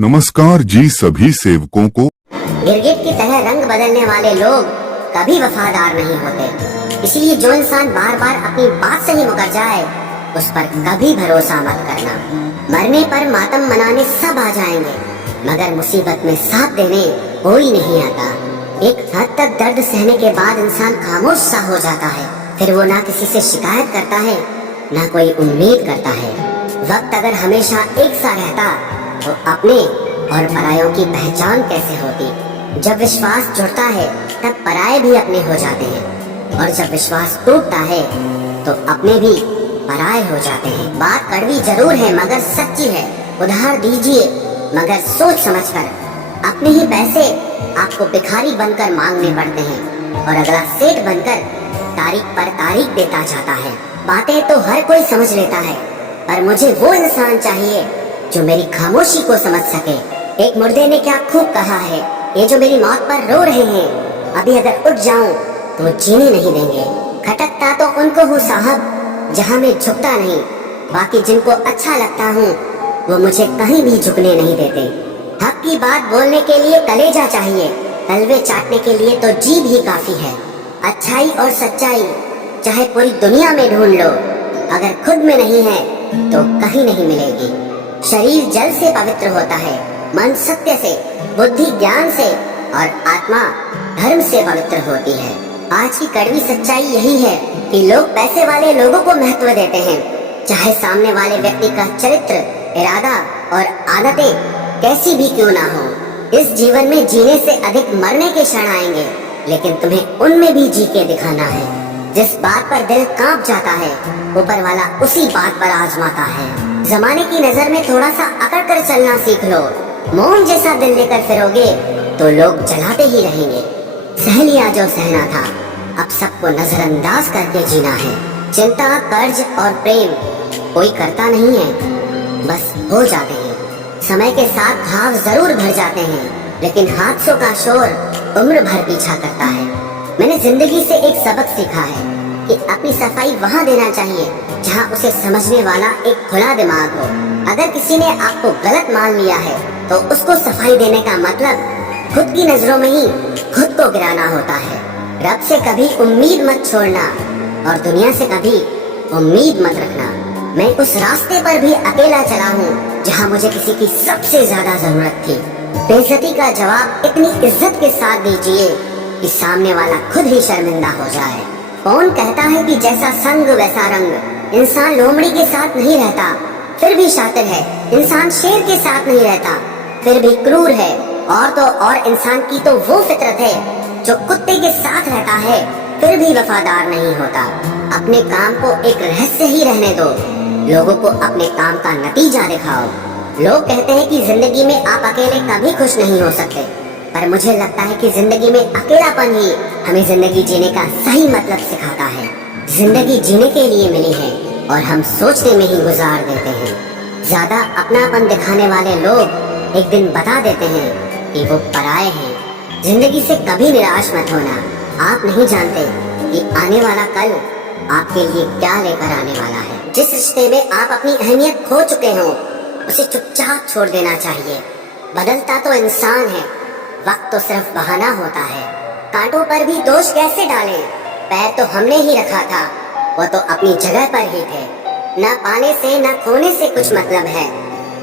नमस्कार जी सभी सेवकों को। गिरगिट की तरह रंग बदलने वाले लोग कभी वफादार नहीं होते। इसलिए जो इंसान बार बार अपनी बात से ही मुकर जाए उस पर कभी भरोसा मत करना। मरने पर मातम मनाने सब आ जाएंगे, मगर मुसीबत में साथ देने कोई नहीं आता। एक हद तक दर्द सहने के बाद इंसान खामोश सा हो जाता है। फिर वो ना किसी से शिकायत करता है, ना कोई उम्मीद करता है। वक्त अगर हमेशा एक सा रहता तो अपने और परायों की पहचान कैसे होती। जब विश्वास जुड़ता है तब पराये भी अपने हो जाते हैं, और जब विश्वास टूटता है तो अपने भी पराये हो जाते हैं। बात कड़वी जरूर है मगर सच्ची है। उधार दीजिए मगर सोच समझकर। अपने ही पैसे आपको भिखारी बनकर मांगने पड़ते हैं, और अगला सेठ बनकर तारीख पर तारीख देता जाता है। बातें तो हर कोई समझ लेता है, पर मुझे वो इंसान चाहिए जो मेरी खामोशी को समझ सके। एक मुर्दे ने क्या खूब कहा है, ये जो मेरी मौत पर रो रहे हैं, अभी अगर उठ जाऊं तो जीने नहीं देंगे। खटकता तो उनको हूँ साहब जहाँ मैं झुकता नहीं, बाकी जिनको अच्छा लगता हूँ वो मुझे कहीं भी झुकने नहीं देते। हक की बात बोलने के लिए कलेजा चाहिए, तलवे चाटने के लिए तो जीभ ही काफी है। अच्छाई और सच्चाई चाहे पूरी दुनिया में ढूंढ लो, अगर खुद में नहीं है तो कहीं नहीं मिलेगी। शरीर जल से पवित्र होता है, मन सत्य से, बुद्धि ज्ञान से, और आत्मा धर्म से पवित्र होती है। आज की कड़वी सच्चाई यही है कि लोग पैसे वाले लोगों को महत्व देते हैं, चाहे सामने वाले व्यक्ति का चरित्र, इरादा और आदतें कैसी भी क्यों ना हो। इस जीवन में जीने से अधिक मरने के क्षण आएंगे, लेकिन तुम्हें उनमें भी जी के दिखाना है। जिस बात पर दिल कांप जाता है ऊपर वाला उसी बात पर आजमाता है। जमाने की नजर में थोड़ा सा अकड़ कर चलना सीख लो। मोहन जैसा दिल लेकर फिरोगे तो लोग जलाते ही रहेंगे। सह लिया जो सहना था, अब सबको नजरअंदाज करके जीना है। चिंता, कर्ज और प्रेम कोई करता नहीं है, बस हो जाते हैं। समय के साथ घाव जरूर भर जाते हैं, लेकिन हादसों का शोर उम्र भर पीछा करता है। मैंने जिंदगी से एक सबक सीखा है कि अपनी सफाई वहाँ देना चाहिए जहाँ उसे समझने वाला एक खुला दिमाग हो। अगर किसी ने आपको गलत मान लिया है तो उसको सफाई देने का मतलब खुद की नजरों में ही खुद को गिराना होता है। रब से कभी उम्मीद मत छोड़ना और दुनिया से कभी उम्मीद मत रखना। मैं उस रास्ते पर भी अकेला चला हूँ जहाँ मुझे किसी की सबसे ज्यादा जरूरत थी। बेइज्जती का जवाब इतनी इज्जत के साथ दीजिए कि सामने वाला खुद ही शर्मिंदा हो जाए। कौन कहता है कि जैसा संग वैसा रंग। इंसान लोमड़ी के साथ नहीं रहता फिर भी शातिर है, इंसान शेर के साथ नहीं रहता फिर भी क्रूर है, और तो और इंसान की तो वो फितरत है जो कुत्ते के साथ रहता है फिर भी वफादार नहीं होता। अपने काम को एक रहस्य ही रहने दो, लोगों को अपने काम का नतीजा दिखाओ। लोग कहते हैं कि जिंदगी में आप अकेले कभी खुश नहीं हो सकते, पर मुझे लगता है कि जिंदगी में अकेलापन ही हमें जिंदगी जीने का सही मतलब सिखाता है। जिंदगी जीने के लिए मिली है और हम सोचने में ही गुजार देते हैं। ज्यादा अपनापन दिखाने वाले लोग एक दिन बता देते हैं कि वो पराये हैं। जिंदगी से कभी निराश मत होना, आप नहीं जानते कि आने वाला कल आपके लिए क्या लेकर आने वाला है। जिस रिश्ते में आप अपनी अहमियत खो चुके हो उसे चुपचाप छोड़ देना चाहिए। बदलता तो इंसान है, वक्त तो सिर्फ बहाना होता है। कांटों पर भी दोष कैसे डालें, पैर तो हमने ही रखा था, वो तो अपनी जगह पर ही थे। न पाने से न खोने से कुछ मतलब है,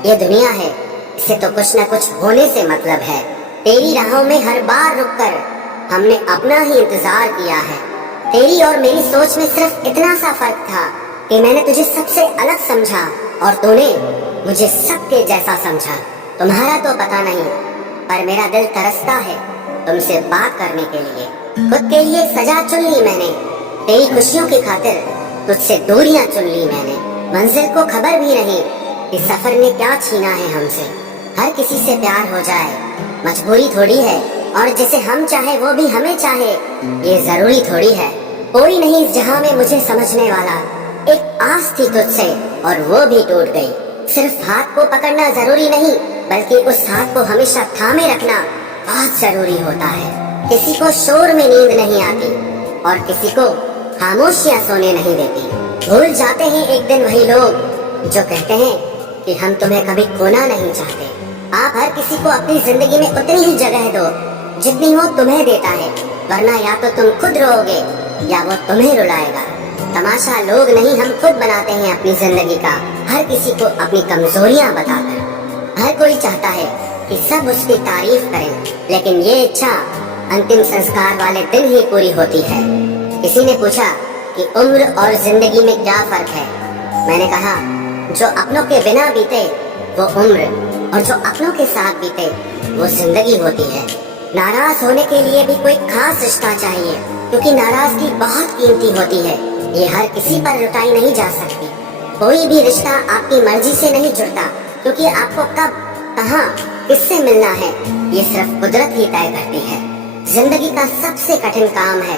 ये दुनिया है इसे तो कुछ न कुछ होने से मतलब है। तेरी राहों में हर बार रुककर हमने अपना ही इंतजार किया है। तेरी और मेरी सोच में सिर्फ इतना सा फर्क था कि मैंने तुझे सबसे अलग समझा और तूने मुझे सबके जैसा समझा। तुम्हारा तो पता नहीं, पर मेरा दिल तरसता है तुमसे बात करने के लिए। खुद के लिए सजा चुन ली मैंने, तेरी खुशियों की खातिर तुझसे दूरियां चुन ली मैंने। मंजिल को खबर भी नहीं कि सफर ने क्या छीना है हमसे। हर किसी से प्यार हो जाए मजबूरी थोड़ी है, और जिसे हम चाहे वो भी हमें चाहे ये जरूरी थोड़ी है। कोई नहीं इस जहां में मुझे समझने वाला, एक आस थी तुझसे और वो भी टूट गई। सिर्फ हाथ को पकड़ना जरूरी नहीं, बल्कि उस हाथ को हमेशा थामे रखना बहुत जरूरी होता है। किसी को शोर में नींद नहीं आती और किसी को खामोशियां सोने नहीं देती। भूल जाते हैं एक दिन वही लोग जो कहते हैं कि हम तुम्हें कभी खोना नहीं चाहते। आप हर किसी को अपनी जिंदगी में उतनी ही जगह दो जितनी वो तुम्हें देता है, वरना या तो तुम खुद रोओगे या वो तुम्हें रुलाएगा। तमाशा लोग नहीं, हम खुद बनाते हैं अपनी जिंदगी का, हर किसी को अपनी कमजोरियां बताकर। हर कोई चाहता है कि सब उसकी तारीफ करें, लेकिन ये इच्छा अंतिम संस्कार वाले दिन ही पूरी होती है। किसी ने पूछा कि उम्र और जिंदगी में क्या फर्क है। मैंने कहा, जो अपनों के बिना बीते वो उम्र, और जो अपनों के साथ बीते वो जिंदगी होती है। नाराज होने के लिए भी कोई खास रिश्ता चाहिए, क्योंकि नाराजगी बहुत कीमती होती है। ये हर किसी पर लुटाई नहीं जा सकती। कोई भी रिश्ता आपकी मर्जी से नहीं जुड़ता, क्योंकि आपको कब, कहाँ, किससे मिलना है ये सिर्फ कुदरत ही तय करती है। जिंदगी का सबसे कठिन काम है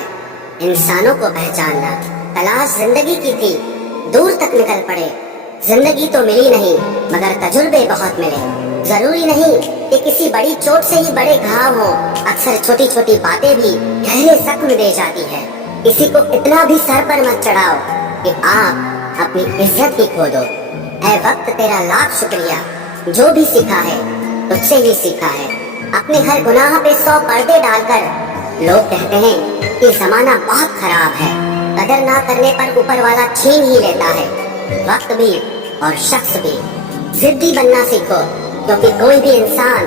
इंसानों को पहचानना। तलाश जिंदगी की थी, दूर तक निकल पड़े, जिंदगी तो मिली नहीं मगर तजुर्बे बहुत मिले। जरूरी नहीं कि किसी बड़ी चोट से ही बड़े घाव हो, अक्सर छोटी छोटी बातें भी गहरे जख्म दे जाती है। किसी को इतना भी सर पर मत चढ़ाओ कि आप अपनी इज्जत ही खो दो। है वक्त तेरा लाख शुक्रिया, जो भी सीखा है तुझसे ही सीखा है। अपने हर गुनाह पे 100 पर्दे डालकर लोग कहते हैं कि जमाना बहुत खराब है। कदर ना करने पर ऊपर वाला छीन ही लेता है। वक्त भी और शख्स भी। जिद्दी बनना सीखो, क्योंकि कोई भी इंसान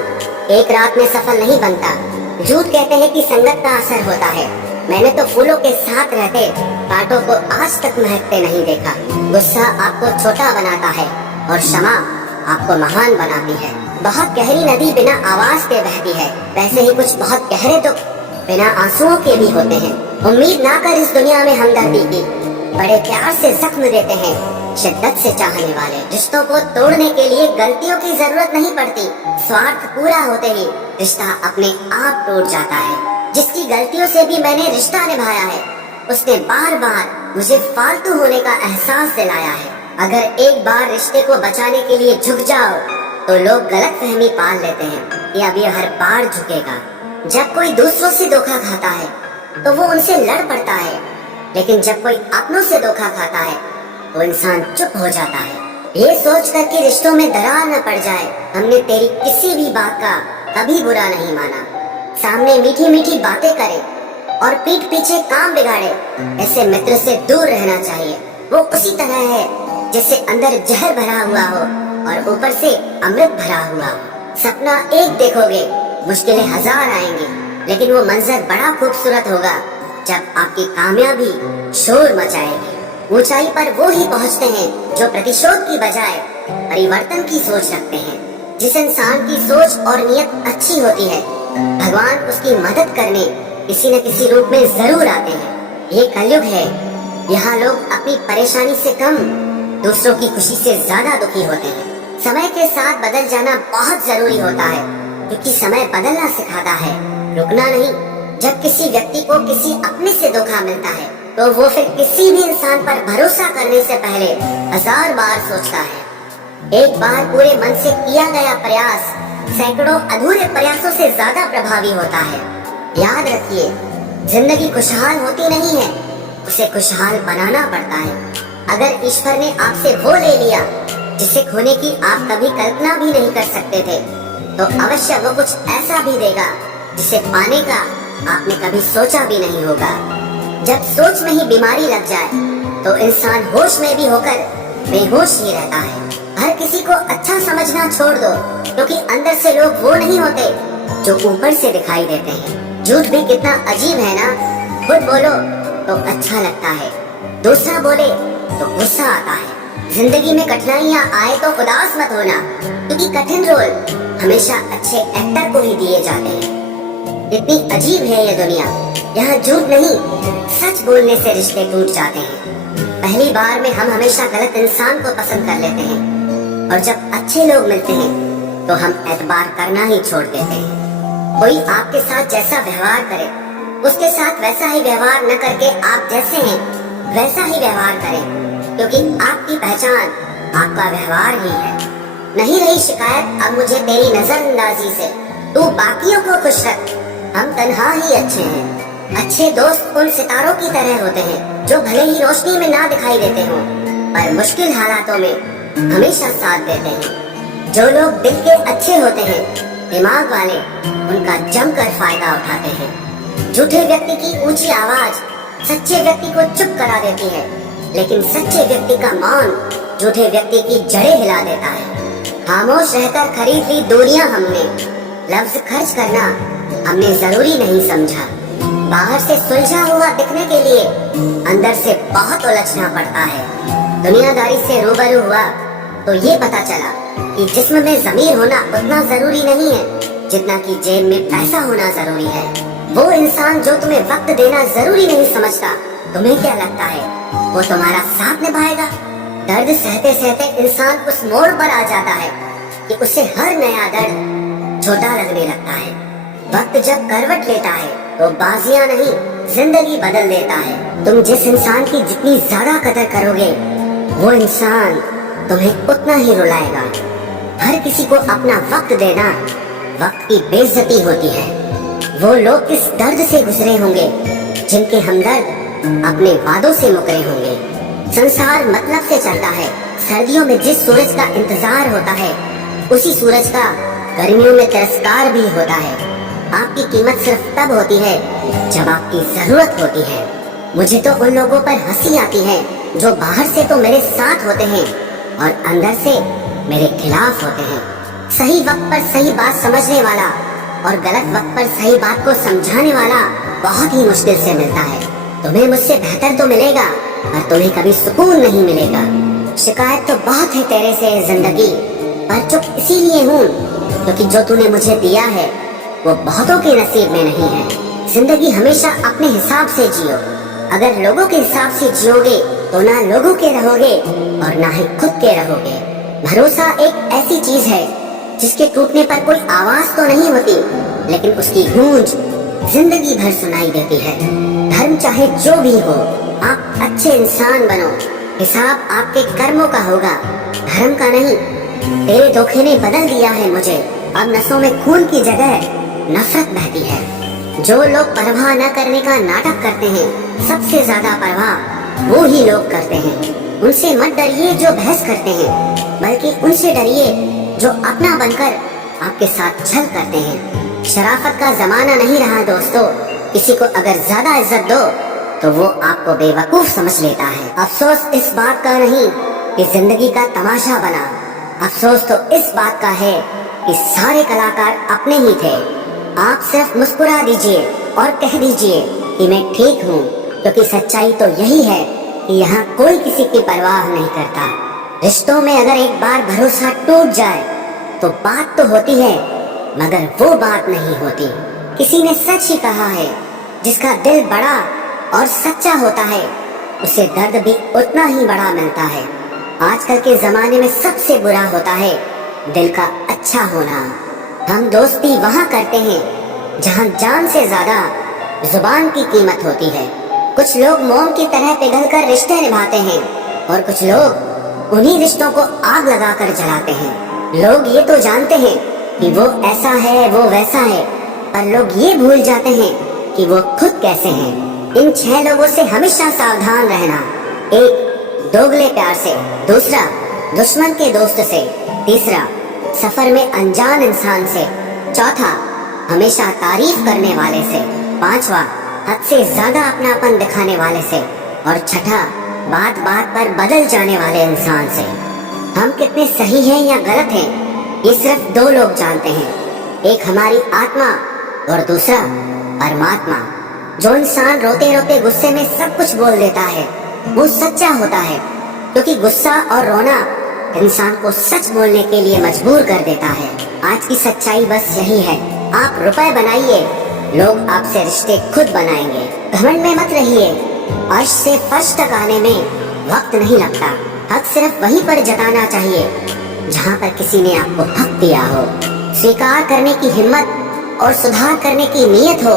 एक रात में सफल नहीं बनता। झूठ कहते हैं कि संगत का असर होता है। मैंने तो फूलों के साथ रहते कांटों को आज तक महकते नहीं देखा। गुस्सा आपको छोटा बनाता है और क्षमा आपको महान बनाती है। बहुत गहरी नदी बिना आवाज के बहती है, वैसे ही कुछ बहुत गहरे दुख बिना आंसुओं के भी होते हैं। उम्मीद ना कर इस दुनिया में हमदर्दी की, बड़े प्यार से जख्म देते हैं शिद्दत से चाहने वाले। रिश्तों को तोड़ने के लिए गलतियों की जरूरत नहीं पड़ती, स्वार्थ पूरा होते ही रिश्ता अपने आप टूट जाता है। जिसकी गलतियों से भी मैंने रिश्ता निभाया है, उसने बार बार मुझे फालतू होने का एहसास दिलाया है। अगर एक बार रिश्ते को बचाने के लिए झुक जाओ तो लोग गलत फहमी पाल लेते हैं कि अब ये हर बार झुकेगा। जब कोई दूसरों से धोखा खाता है तो वो उनसे लड़ पड़ता है, लेकिन जब कोई अपनों से धोखा खाता है तो इंसान चुप हो जाता है, ये सोच कर कि रिश्तों में दरार न पड़ जाए। हमने तेरी किसी भी बात का कभी बुरा नहीं माना। सामने मीठी मीठी बातें करे और पीठ पीछे काम बिगाड़े, ऐसे मित्र से दूर रहना चाहिए। वो उसी तरह है जैसे अंदर जहर भरा हुआ हो और ऊपर से अमृत भरा हुआ हो। सपना एक देखोगे, मुश्किलें 1000 आएंगी, लेकिन वो मंजर बड़ा खूबसूरत होगा जब आपकी कामयाबी शोर मचाएगी। ऊंचाई पर वो ही पहुंचते हैं जो प्रतिशोध की बजाय परिवर्तन की सोच रखते हैं। जिस इंसान की सोच और नीयत अच्छी होती है, भगवान उसकी मदद करने किसी न किसी रूप में जरूर आते हैं। ये कलयुग है, यहाँ लोग अपनी परेशानी से कम दूसरों की खुशी से ज्यादा दुखी होते हैं। समय के साथ बदल जाना बहुत जरूरी होता है, क्योंकि समय बदलना सिखाता है, रुकना नहीं। जब किसी व्यक्ति को किसी अपने से धोखा मिलता है तो वो फिर किसी भी इंसान पर भरोसा करने से पहले 1000 बार सोचता है। एक बार पूरे मन से किया गया प्रयास सैकड़ों अधूरे प्रयासों से ज्यादा प्रभावी होता है। याद रखिए, जिंदगी खुशहाल होती नहीं है, उसे खुशहाल बनाना पड़ता है। अगर ईश्वर ने आपसे वो ले लिया जिसे खोने की आप कभी कल्पना भी नहीं कर सकते थे, तो अवश्य वो कुछ ऐसा भी देगा जिसे पाने का आपने कभी सोचा भी नहीं होगा। जब सोच में ही बीमारी लग जाए तो इंसान होश में भी होकर बेहोश ही रहता है। हर किसी को अच्छा समझना छोड़ दो, क्योंकि अंदर से लोग वो नहीं होते जो ऊपर से दिखाई देते हैं। झूठ भी कितना अजीब है ना, खुद बोलो तो अच्छा लगता है, दूसरा बोले तो गुस्सा आता है। जिंदगी में कठिनाइयाँ आए तो उदास मत होना, क्योंकि कठिन रोल हमेशा अच्छे एक्टर को ही दिए जाते हैं। इतनी अजीब है ये दुनिया, यहाँ झूठ नहीं सच बोलने से रिश्ते टूट जाते हैं। पहली बार में हम हमेशा गलत इंसान को पसंद कर लेते हैं, और जब अच्छे लोग मिलते हैं तो हम एतबार करना ही छोड़ देते हैं। कोई आपके साथ जैसा व्यवहार करे, उसके साथ वैसा ही व्यवहार न करके आप जैसे हैं वैसा ही व्यवहार करें, क्योंकि आपकी पहचान आपका व्यवहार ही है। नहीं रही शिकायत अब मुझे तेरी नजरअंदाजी से, तू बाकियों को खुश रख, हम तन्हा ही अच्छे हैं। अच्छे दोस्त उन सितारों की तरह होते हैं जो भले ही रोशनी में ना दिखाई देते हों, पर मुश्किल हालातों में हमेशा साथ देते हैं। जो लोग दिल के अच्छे होते हैं दिमाग वाले उनका जमकर फायदा उठाते हैं। झूठे व्यक्ति की ऊंची आवाज सच्चे व्यक्ति को चुप करा देती है, लेकिन सच्चे व्यक्ति का मौन झूठे व्यक्ति की जड़ें हिला देता है। खामोश रहकर खरीद ली दूरियां हमने, लफ्ज खर्च करना हमने जरूरी नहीं समझा। बाहर से सुलझा हुआ दिखने के लिए अंदर से बहुत उलझना पड़ता है। दुनियादारी से रूबरू हुआ तो ये पता चला कि जिस्म में ज़मीर होना उतना जरूरी नहीं है जितना कि जेब में पैसा होना जरूरी है। वो इंसान जो तुम्हें वक्त देना जरूरी नहीं समझता, तुम्हें क्या लगता है वो तुम्हारा साथ निभाएगा? दर्द सहते सहते इंसान उस मोड़ पर आ जाता है कि उसे हर नया दर्द छोटा लगने लगता है। वक्त जब करवट लेता है तो बाजियां नहीं जिंदगी बदल देता है। तुम जिस इंसान की जितनी ज्यादा कदर करोगे वो इंसान तुम्हें उतना ही रुलाएगा। हर किसी को अपना वक्त देना वक्त की बेइज्जती होती है। वो लोग किस दर्द से गुजरे होंगे जिनके हमदर्द अपने वादों से मुकरे होंगे। संसार मतलब से चलता है। सर्दियों में जिस सूरज का इंतजार होता है उसी सूरज का गर्मियों में तिरस्कार भी होता है। आपकी कीमत सिर्फ तब होती है जब आपकी जरूरत होती है। मुझे तो उन लोगों पर हंसी आती है जो बाहर से तो मेरे साथ होते हैं और अंदर से मेरे खिलाफ होते हैं। सही वक्त पर सही बात समझने वाला और गलत वक्त पर सही बात को समझाने वाला बहुत ही मुश्किल से मिलता है। तुम्हें मुझसे बेहतर तो मिलेगा पर तुम्हें कभी सुकून नहीं मिलेगा। शिकायत तो बहुत है तेरे से जिंदगी, पर चुप इसीलिए हूँ क्योंकि जो तूने मुझे दिया है वो बहुतों के नसीब में नहीं है। जिंदगी हमेशा अपने हिसाब से जियो। अगर लोगों के हिसाब से जियोगे तो ना लोगों के रहोगे और ना ही खुद के रहोगे। भरोसा एक ऐसी चीज है जिसके टूटने पर कोई आवाज तो नहीं होती, लेकिन उसकी गूंज जिंदगी भर सुनाई देती है। धर्म चाहे जो भी हो, आप अच्छे इंसान बनो। हिसाब आपके कर्मों का होगा, धर्म का नहीं। तेरे धोखे ने बदल दिया है मुझे। अब नसों में खून की जगह नफरत बहती है। जो लोग परवाह न करने का नाटक करते हैं, सबसे ज्यादा परवाह वो ही लोग करते हैं। उनसे मत डरिए जो बहस करते हैं, बल्कि उनसे डरिए जो अपना बनकर आपके साथ छल करते हैं। शराफत का जमाना नहीं रहा दोस्तों। किसी को अगर ज्यादा इज्जत दो तो वो आपको बेवकूफ समझ लेता है। अफसोस इस बात का नहीं कि जिंदगी का तमाशा बना, अफसोस तो इस बात का है कि सारे कलाकार अपने ही थे। आप सिर्फ मुस्कुरा दीजिए और कह दीजिए कि मैं ठीक हूँ, क्योंकि सच्चाई तो यही है कि यहाँ कोई किसी की परवाह नहीं करता। रिश्तों में अगर एक बार भरोसा टूट जाए तो बात तो होती है, मगर वो बात नहीं होती। किसी ने सच ही कहा है, जिसका दिल बड़ा और सच्चा होता है उसे दर्द भी उतना ही बड़ा मिलता है। आजकल के जमाने में सबसे बुरा होता है दिल का अच्छा होना। हम दोस्ती वहाँ करते हैं जहाँ जान से ज्यादा जुबान की कीमत होती है। कुछ लोग मोम की तरह पिघलकर रिश्ते निभाते हैं और कुछ लोग उन्हीं रिश्तों को आग लगाकर जलाते हैं। लोग ये तो जानते हैं कि वो ऐसा है वो वैसा है, पर लोग ये भूल जाते हैं कि वो खुद कैसे हैं। इन 6 लोगों से हमेशा सावधान रहना। 1. दोगले प्यार से। 2. दुश्मन के दोस्त से। 3. सफर में अनजान इंसान से। 4. हमेशा तारीफ करने वाले से। 5. हद से ज्यादा अपनापन दिखाने वाले से। और 6. बात बात पर बदल जाने वाले इंसान से। हम कितने सही हैं या गलत हैं ये सिर्फ 2 लोग जानते हैं, एक हमारी आत्मा और दूसरा परमात्मा। जो इंसान रोते रोते गुस्से में सब कुछ बोल देता है वो सच्चा होता है, क्योंकि गुस्सा और रोना इंसान को सच बोलने के लिए मजबूर कर देता है। आज की सच्चाई बस यही है, आप रुपए बनाइए, लोग आपसे रिश्ते खुद बनाएंगे। घमंड में मत रहिए, अर्श से फर्श तक आने में वक्त नहीं लगता। हक सिर्फ वहीं पर जताना चाहिए जहाँ पर किसी ने आपको हक दिया हो। स्वीकार करने की हिम्मत और सुधार करने की नीयत हो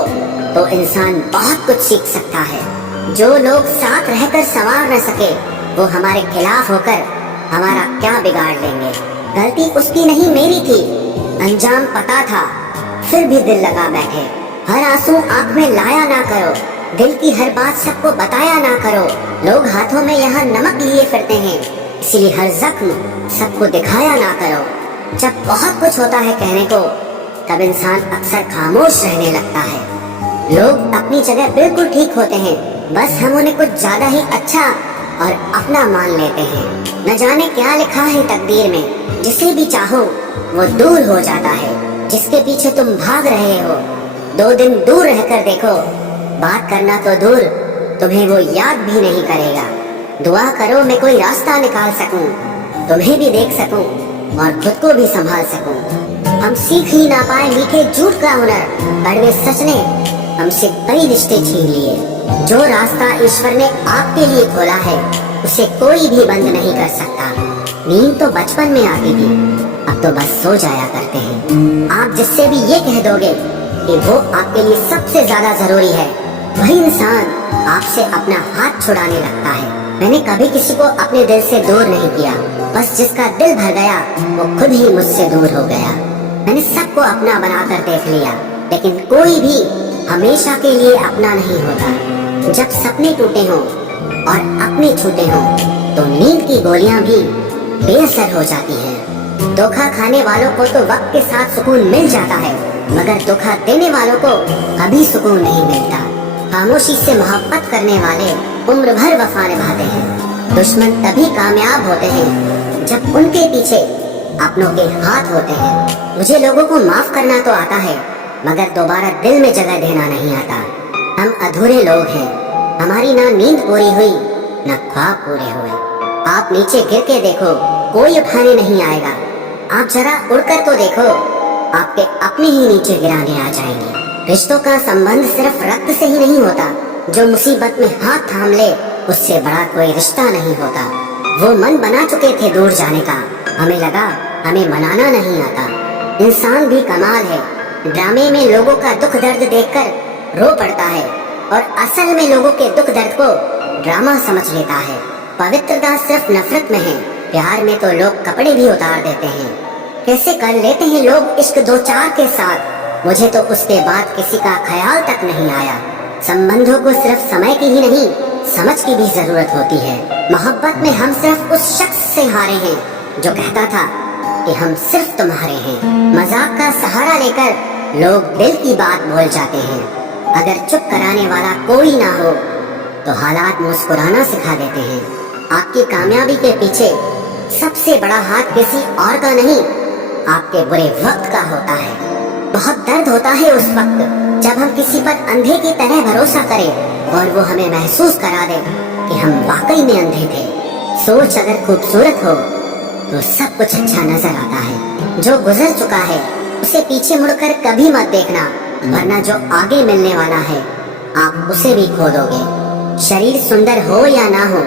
तो इंसान बहुत कुछ सीख सकता है। जो लोग साथ रहकर संवार न सके वो हमारे खिलाफ होकर हमारा क्या बिगाड़ लेंगे। गलती उसकी नहीं मेरी थी, अंजाम पता था फिर भी दिल लगा बैठे। हर आंसू आंख में लाया ना करो, दिल की हर बात सबको बताया ना करो। लोग हाथों में यहाँ नमक लिए फिरते हैं, इसीलिए हर जख्म सबको दिखाया ना करो। जब बहुत कुछ होता है कहने को तब इंसान अक्सर खामोश रहने लगता है। लोग अपनी जगह बिल्कुल ठीक होते हैं, बस हम उन्हें कुछ ज्यादा ही अच्छा और अपना मान लेते हैं। न जाने क्या लिखा है तकदीर में, जिसे भी चाहो वो दूर हो जाता है। जिसके पीछे तुम भाग रहे हो, 2 दिन दूर रहकर देखो, बात करना तो दूर, तुम्हें वो याद भी नहीं करेगा। दुआ करो मैं कोई रास्ता निकाल सकूं, तुम्हें भी देख सकूं और खुद को भी संभाल सकूं। हम सीख ही ना पाए मीठे झूठ का हुनर, कड़वे सच ने हमसे कई रिश्ते छीन लिए। जो रास्ता ईश्वर ने आपके लिए खोला है, उसे कोई भी बंद नहीं कर सकता। नींद तो बचपन में आती थी, अब तो बस सो जाया करते हैं। आप जिससे भी ये कह दोगे कि वो आपके लिए सबसे ज्यादा जरूरी है, वही इंसान आपसे अपना हाथ छुड़ाने लगता है। मैंने कभी किसी को अपने दिल से दूर नहीं किया, बस जिसका दिल भर गया वो खुद ही मुझसे दूर हो गया। मैंने सबको अपना बनाकर देख लिया, लेकिन कोई भी हमेशा के लिए अपना नहीं होता। जब सपने टूटे हों और अपने छूटे हों, तो नींद की गोलियां भी बेअसर हो जाती हैं। धोखा खाने वालों को तो वक्त के साथ सुकून मिल जाता है, मगर धोखा देने वालों को कभी सुकून नहीं मिलता। खामोशी से मोहब्बत करने वाले उम्र भर वफा निभाते हैं। दुश्मन तभी कामयाब होते हैं जब उनके पीछे अपनों के हाथ होते हैं। मुझे लोगों को माफ करना तो आता है, मगर दोबारा दिल में जगह देना नहीं आता। हम अधूरे लोग हैं, हमारी ना नींद पूरी हुई ना ख्वाब पूरे हुए। आप नीचे गिर के देखो, कोई उठाने नहीं आएगा। आप जरा उड़कर तो देखो, आपके अपने ही नीचे गिराने आ जाएंगे। रिश्तों का संबंध सिर्फ रक्त से ही नहीं होता। जो मुसीबत में हाथ थाम ले, उससे बड़ा कोई रिश्ता नहीं होता। वो मन बना चुके थे दूर जाने का, हमें लगा हमें मनाना नहीं आता। इंसान भी कमाल है, ड्रामे में लोगों का दुख दर्द देखकर रो पड़ता है और असल में लोगों के दुख दर्द को ड्रामा समझ लेता है। पवित्रता सिर्फ नफरत में है, प्यार में तो लोग कपड़े भी उतार देते हैं। कैसे कर लेते हैं लोग इश्क 2-4 के साथ, मुझे तो उसके बाद किसी का ख्याल तक नहीं आया। संबंधों को सिर्फ समय की ही नहीं, समझ की भी जरूरत होती है। मोहब्बत में हम सिर्फ उस शख्स से हारे हैं जो कहता था कि हम सिर्फ तुम्हारे हैं। मजाक का सहारा लेकर लोग दिल की बात भूल जाते हैं। अगर चुप कराने वाला कोई ना हो, तो हालात मुस्कुराना सिखा देते हैं। आपकी कामयाबी के पीछे सबसे बड़ा हाथ किसी और का नहीं, आपके बुरे वक्त का होता है। बहुत दर्द होता है उस वक्त जब हम किसी पर अंधे की तरह भरोसा करें और वो हमें महसूस करा दे कि हम वाकई में अंधे थे। सोच अगर खूबसूरत हो तो सब कुछ अच्छा नजर आता है। जो गुजर चुका है उसे पीछे मुड़कर कभी मत देखना, वरना जो आगे मिलने वाला है आप उसे भी खो दोगे। शरीर सुंदर हो या ना हो,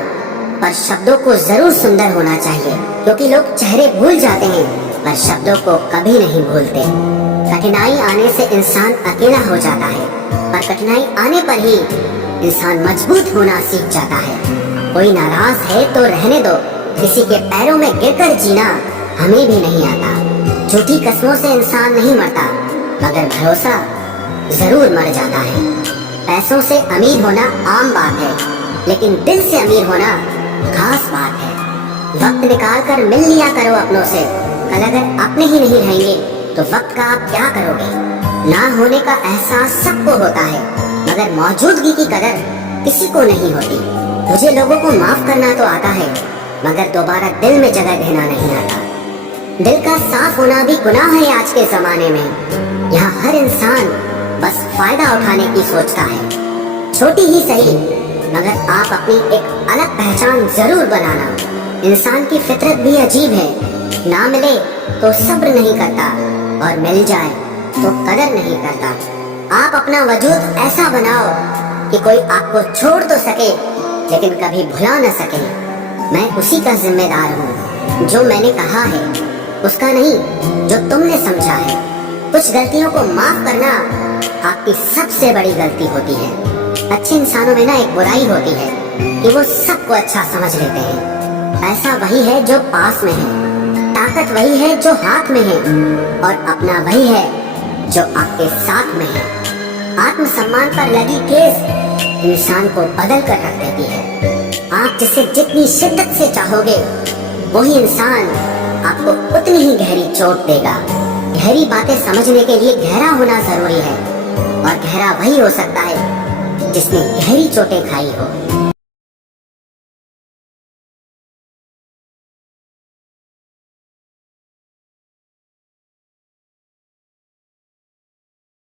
पर शब्दों को जरूर सुंदर होना चाहिए, क्योंकि लोग चेहरे भूल जाते हैं पर शब्दों को कभी नहीं भूलते। कठिनाई आने से इंसान अकेला हो जाता है, पर कठिनाई आने पर ही इंसान मजबूत होना सीख जाता है। कोई नाराज है तो रहने दो, किसी के पैरों में गिरकर जीना हमें भी नहीं आता। झूठी कसमों से इंसान नहीं मरता, मगर भरोसा जरूर मर जाता है। पैसों से अमीर होना आम बात है, लेकिन दिल से अमीर होना खास बात है। वक्त निकाल कर मिल लिया करो अपनों से, कल अगर अपने ही नहीं रहेंगे तो वक्त का आप क्या करोगे। ना होने का एहसास सबको होता है, मगर मौजूदगी की कदर किसी को नहीं होती। मुझे लोगों को माफ करना तो आता है, मगर दोबारा दिल में जगह देना नहीं आता। दिल का साफ होना भी गुनाह है आज के जमाने में। यहाँ हर इंसान बस फायदा उठाने की सोचता है, छोटी ही सही, मगर आप अपनी एक अलग पहचान जरूर बनाना। इंसान की फितरत भी अजीब है, ना मिले तो सब्र नहीं करता और मिल जाए तो कदर नहीं करता। आप अपना वजूद ऐसा बनाओ कि कोई आपको छोड़ तो सके, लेकिन कभी भुला न सके। मैं उसी का जिम्मेदार हूँ, जो मैंने कहा है उसका नहीं जो तुमने समझा है। कुछ गलतियों को माफ करना आपकी सबसे बड़ी गलती होती है। अच्छे इंसानों में ना एक बुराई होती है कि वो सबको अच्छा समझ लेते हैं। पैसा वही है जो पास में है, ताकत वही है जो हाथ में है, और अपना वही है जो आपके साथ में है। आत्मसम्मान पर लगी ठेस इंसान को बदल कर रख देती है। आप जिसे जितनी शिद्दत से चाहोगे, वही इंसान आपको उतनी ही गहरी चोट देगा। गहरी बातें समझने के लिए गहरा होना जरूरी है, और गहरा वही हो सकता है जिसने गहरी चोटें खाई हो।